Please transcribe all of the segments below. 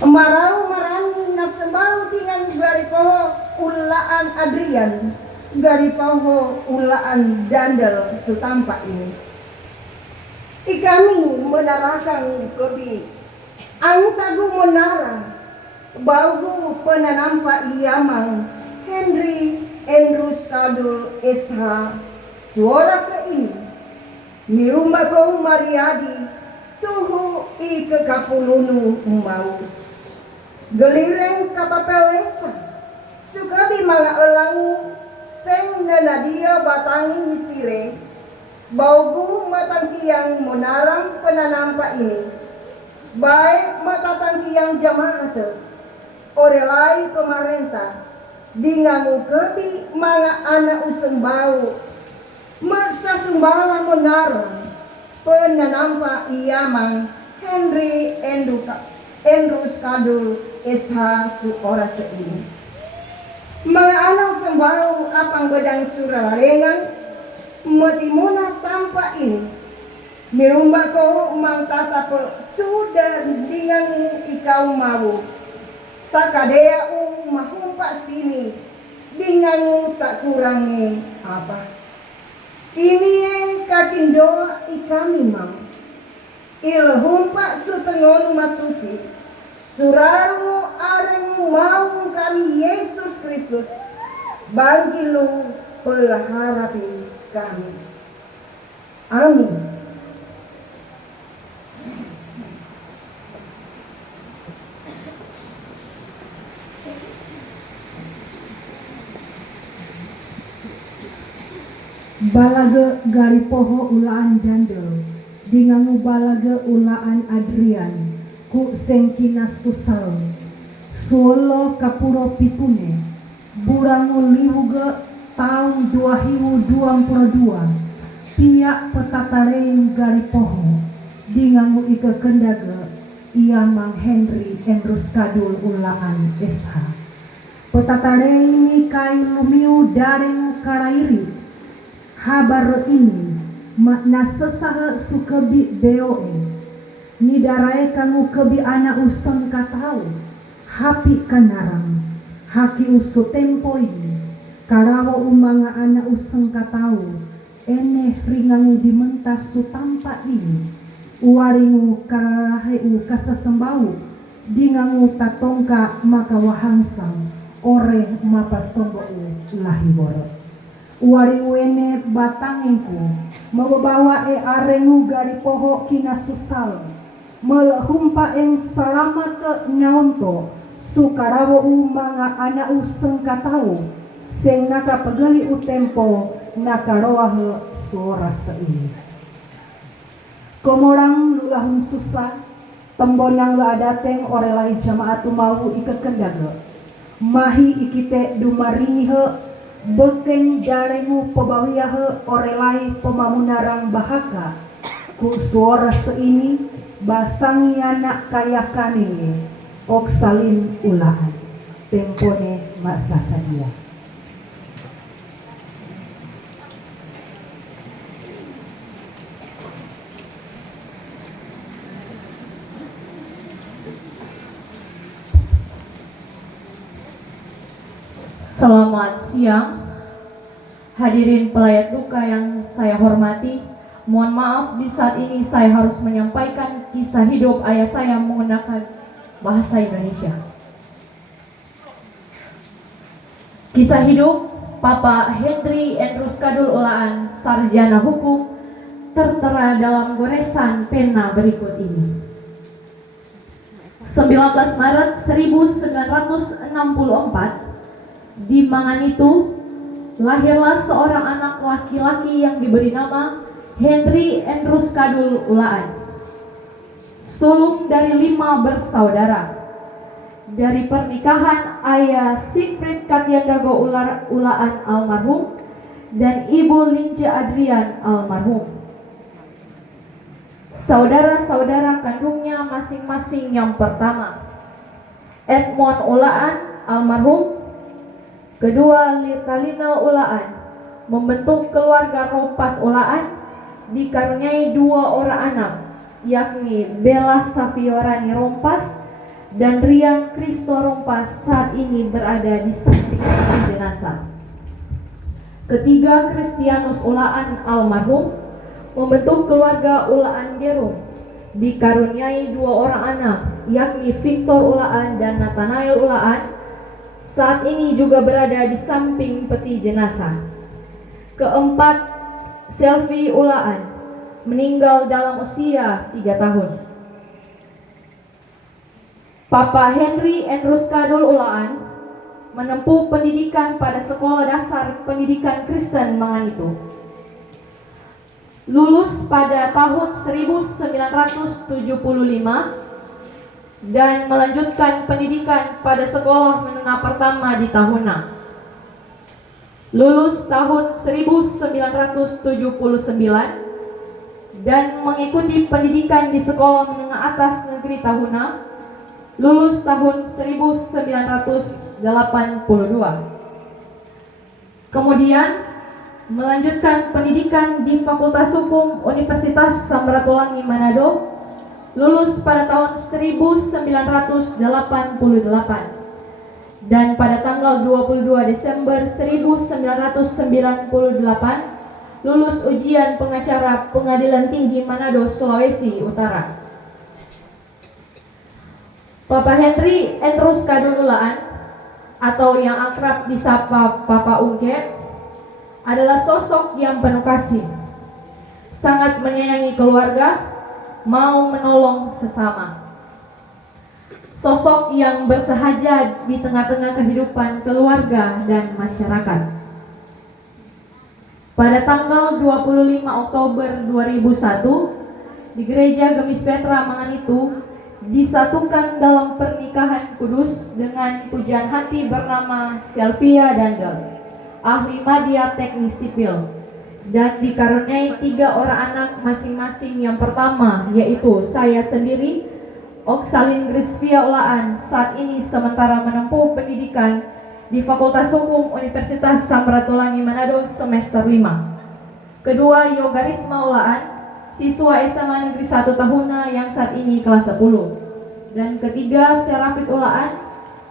Marau marani nasembau dengan garipoho ulaan Adrian, garipoho ulaan Dandel sutampak ini. Ikami menarakan kebi, angtagu menara, baugu penanampa iamang Henry Andrews Kadul SH, suara seini, mirumba kau mariadi, tuhu i kekapulunu mau. Gelireng kapapelesa, sukabi mga elang, seng nenadia batangi nisire, baugu matangkiyang monarang penanampa ini, baik matatangkiyang jamaat, orelai pemerintah, dingangu kebi mga anak usembau, masasumbala monarang, penanampa iamang Henry Andrews Kadul SH suora seini. Mga anak sembau apang bedang surarengan, matimuna tanpa ini. Mirumba ko mang tatapo sudah dengan ikaw mau. Takadea mahumpa sini dengan tak kurangi apa. Ini yang kakindoa ikami mau. Ilhumpa sutengon masusi. Suraru areng mau kami Yesus Kristus. Bagilu pelaharapi kami. Amin. Balage garipoho ulaan Dandel, dingangu balage ulaan Adrian, ku sengkina susal, solo kapuro pitune, burangu liwuge tahun 2022, pihak petatareing garipoho, dingangu ike kendage, iamang Henry Andrews Kadul ulaan SH. Petatareing kai lumiu dareng karairi, habar ini makna sesaha sukebi BOE nidarai kamu kebi anak useng katau hapi kanarang haki usu tempo ini karawa umanga anak useng katau ene ringangu dimentas sutampa ini uwaringu karaheu kasasembau dingangu tatongka maka wahangsang ore mapa sombo lahiboro. Wari wene batangengku membawa arengu garipoho kina susal melhumpa eng selamat ke nyaonto sukarawo umanga anak useng katau seng naka pegali utempo nakaroah suara seini komorang lulahun susah tembonang la adateng orelai jamaat mau ikekendaga mahi ikite dumaringihe bekeng jarengu pebawiyahe orelai pemamunarang bahaka ku suara seini basangi anak kayakane ok salim ulaan tempone masa sadia. Selamat siang, hadirin pelayat duka yang saya hormati. Mohon maaf di saat ini saya harus menyampaikan kisah hidup ayah saya menggunakan bahasa Indonesia. Kisah hidup Papa Henry Andrews Kadul ulaan sarjana hukum tertera dalam goresan pena berikut ini. 19 Maret 1964 di Manganitu lahirlah seorang anak laki-laki yang diberi nama Henry Andrews Kadul ulaan. Sulung dari 5 bersaudara. Dari pernikahan ayah Siegfried Katyandago ulaan almarhum dan ibu Linja Adrian almarhum. Saudara-saudara kandungnya masing-masing yang pertama Edmond ulaan almarhum, kedua Litalina ulaan membentuk keluarga Rompas ulaan dikaruniai 2 orang anak yakni Bella Safiorani Rompas dan Rian Kristo Rompas saat ini berada di samping jenazah. Ketiga, Kristianus Ulaan almarhum membentuk keluarga Ulaan Gerung, dikaruniai 2 orang anak, yakni Victor Ulaan dan Nathanael Ulaan, saat ini juga berada di samping peti jenazah. Keempat, Selvi Ulaan meninggal dalam usia 3 tahun. Papa Henry Andrews Kadul Ulaan menempuh pendidikan pada Sekolah Dasar Pendidikan Kristen Manganitu. Lulus pada tahun 1975 dan melanjutkan pendidikan pada Sekolah Menengah Pertama di Tahuna. Lulus tahun 1979 dan mengikuti pendidikan di Sekolah Menengah Atas Negeri Tahuna. Lulus tahun 1982. Kemudian melanjutkan pendidikan di Fakultas Hukum Universitas Samratulangi Manado. Lulus pada tahun 1988 dan pada tanggal 22 Desember 1998 lulus ujian pengacara Pengadilan Tinggi Manado, Sulawesi Utara. Papa Henry Andrews Kadul Ulaan atau yang akrab disapa Papa Ungke adalah sosok yang penuh kasih, sangat menyayangi keluarga, mau menolong sesama. Sosok yang bersahaja di tengah-tengah kehidupan keluarga dan masyarakat. Pada tanggal 25 Oktober 2001 di Gereja Gemis Petra Manganitu disatukan dalam pernikahan kudus dengan pujaan hati bernama Selvia Dandel, ahli media teknik sipil, dan dikaruniai 3 orang anak masing-masing. Yang pertama yaitu saya sendiri, Oksalin Grisvia Ulaan, saat ini sementara menempuh pendidikan di Fakultas Hukum Universitas Samratulangi Manado semester 5. Kedua, Yoga Risma Ulaan, siswa SMA Negeri 1 Tahuna yang saat ini kelas 10. Dan ketiga, Serafit Ulaan,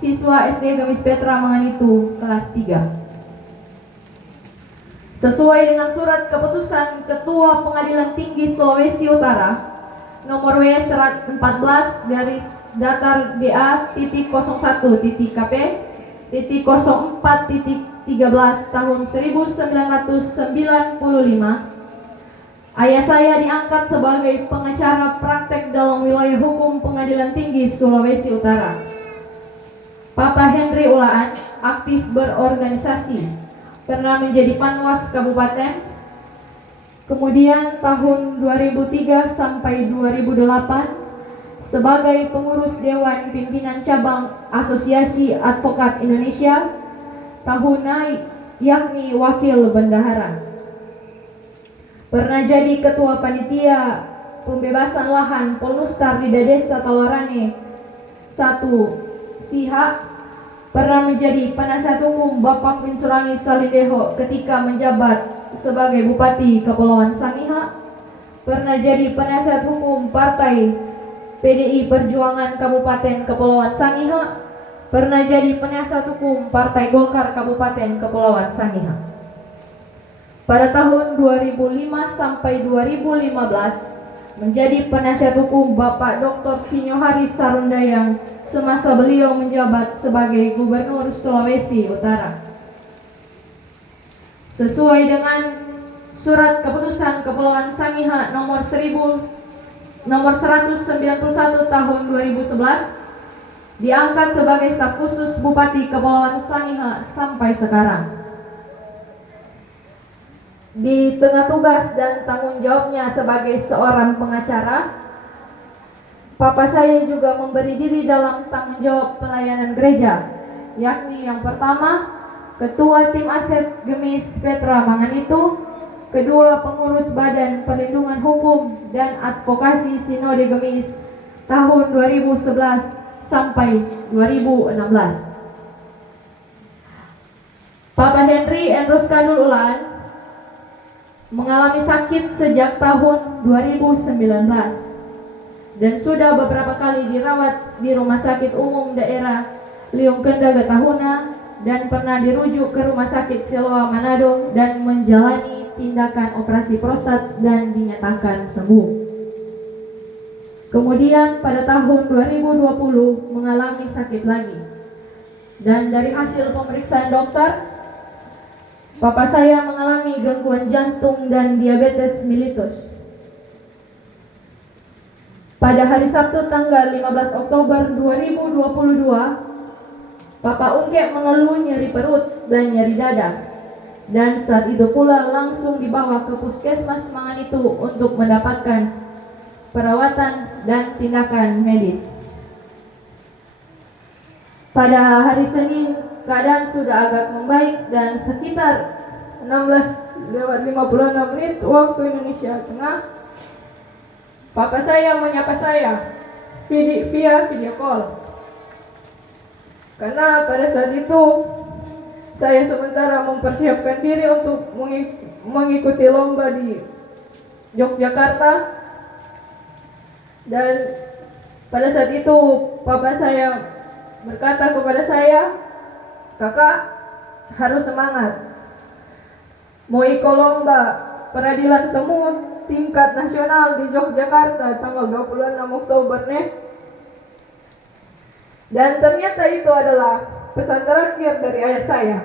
siswa SD Gemis Petra Manganitu kelas 3. Sesuai dengan surat keputusan Ketua Pengadilan Tinggi Sulawesi Utara nomor W 14 garis datar DA titik 01 titik KP titik 04 titik 13 tahun 1995, ayah saya diangkat sebagai pengacara praktek dalam wilayah hukum Pengadilan Tinggi Sulawesi Utara. Papa Henry Ulaan aktif berorganisasi, pernah menjadi Panwas Kabupaten, kemudian tahun 2003 sampai 2008 sebagai pengurus Dewan Pimpinan Cabang Asosiasi Advokat Indonesia Tahuna, yakni wakil bendahara. Pernah jadi ketua panitia pembebasan lahan Polnustar di Desa Talorane 1 Siha. Pernah menjadi penasihat hukum Bapak Winsurangi Salideho ketika menjabat sebagai Bupati Kepulauan Sangiha. Pernah jadi penasihat hukum Partai PDI Perjuangan Kabupaten Kepulauan Sangiha. Pernah jadi penasihat hukum Partai Golkar Kabupaten Kepulauan Sangiha. Pada tahun 2005 sampai 2015 menjadi penasihat hukum Bapak Dr. Sinyohari Sarundayang semasa beliau menjabat sebagai Gubernur Sulawesi Utara. Sesuai dengan surat keputusan Kepulauan Sangiha nomor 191 tahun 2011, diangkat sebagai staf khusus Bupati Kepulauan Sangiha sampai sekarang. Di tengah tugas dan tanggung jawabnya sebagai seorang pengacara, Papa saya juga memberi diri dalam tanggung jawab pelayanan gereja, yakni yang pertama, Ketua Tim Aset Gemis Petra Manganitu, kedua, pengurus Badan Perlindungan Hukum dan Advokasi Sinode Gemis tahun 2011 sampai 2016. Papa Henry Andrews Kadul Ulaan mengalami sakit sejak tahun 2019 dan sudah beberapa kali dirawat di Rumah Sakit Umum Daerah Liung Kendaga Tahuna dan pernah dirujuk ke Rumah Sakit Siloam Manado dan menjalani tindakan operasi prostat dan dinyatakan sembuh. Kemudian pada tahun 2020 mengalami sakit lagi. Dan dari hasil pemeriksaan dokter, Papa saya mengalami gangguan jantung dan diabetes mellitus. Pada hari Sabtu tanggal 15 Oktober 2022, Papa Ungke mengeluh nyeri perut dan nyeri dada. Dan saat itu pula langsung dibawa ke Puskesmas Manganitu untuk mendapatkan perawatan dan tindakan medis. Pada hari Senin, keadaan sudah agak membaik dan sekitar 16:56 waktu Indonesia Tengah, Papa saya menyapa saya via video call. Karena pada saat itu saya sementara mempersiapkan diri untuk mengikuti lomba di Yogyakarta. Dan pada saat itu Papa saya berkata kepada saya, "Kakak harus semangat. Mau ikut lomba peradilan semut tingkat nasional di Yogyakarta tanggal 26 Oktober nih." Dan ternyata itu adalah pesan terakhir dari ayah saya.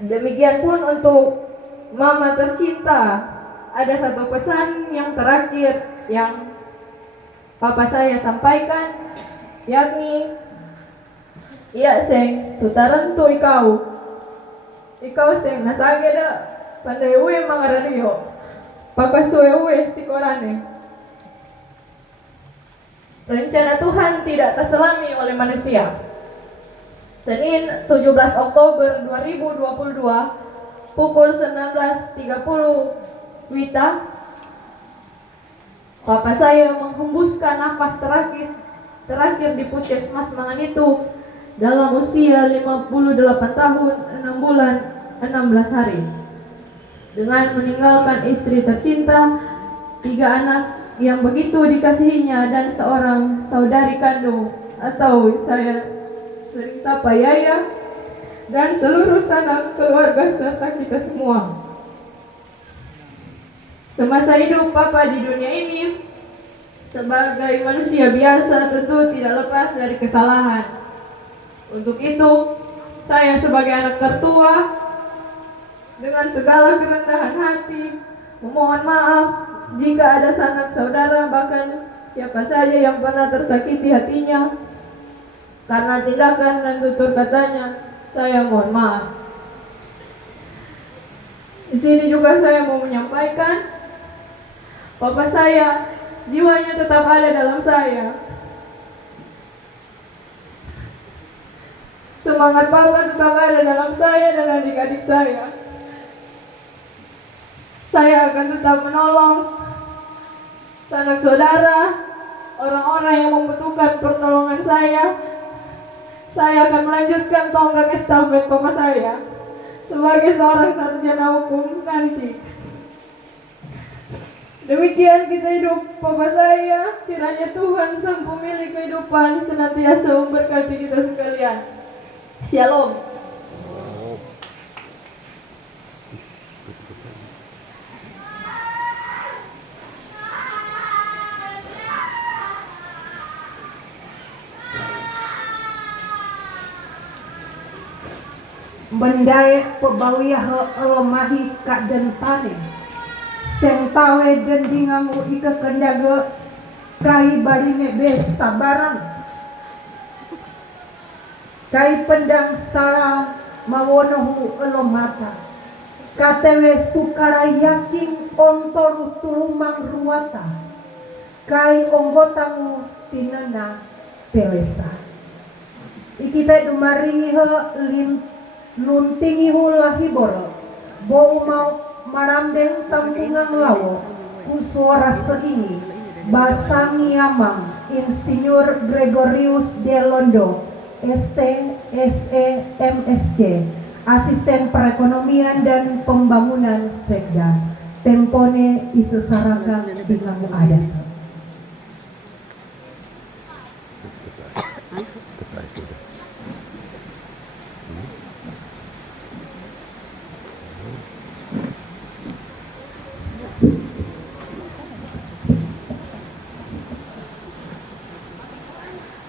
Demikian pun untuk mama tercinta, ada satu pesan yang terakhir yang Papa saya sampaikan, yakni, "Iya seng, tutarantu Ikau seng nasage da pandai uwe mangarario. Pakasue uwe sikorane." Rencana Tuhan tidak terselami oleh manusia. Senin 17 Oktober 2022 pukul 19.30 WITA, Papa saya menghembuskan nafas terakhir di Puskesmas Manganitu dalam usia 58 tahun 6 bulan 16 hari, dengan meninggalkan istri tercinta, 3 anak yang begitu dikasihinya, dan seorang saudari kandung atau saya sering sapa Yaya, dan seluruh sanak keluarga serta kita semua. Semasa hidup Papa di dunia ini, sebagai manusia biasa tentu tidak lepas dari kesalahan. Untuk itu, saya sebagai anak tertua, dengan segala kerendahan hati, memohon maaf jika ada sanak saudara, bahkan siapa saja yang pernah tersakiti hatinya karena tindakan dan tutur katanya. Saya mohon maaf. Di sini juga saya mau menyampaikan, Papa saya, jiwanya tetap ada dalam saya. Semangat Papa tetap ada dalam saya dan adik-adik saya. Saya akan tetap menolong sanak saudara, orang-orang yang membutuhkan pertolongan saya. Saya akan melanjutkan tonggak estafet Papa saya sebagai seorang sarjana hukum nanti. Demikian kisah hidup Papa saya. Kiranya Tuhan Sang Pemilik kehidupan senantiasa memberkati kita sekalian. Shalom. Bendai pebawiyah elomahi kak dentane seng tawe dendingang ika kendaga kai barime bes sabaran kai pendang salah mawonohu elomata katewe sukara yakin ontor tulumang ruwata kai onggotangu tinana pelesa ikita dumaringi he luntingi hula hiboro bau mau maramdeng tampungang lawo kusuara seini basangi amang Insinyur Gregorius de Londo ST SE MSc Asisten Perekonomian dan Pembangunan Sekda. tempone isesaraka dengan ada.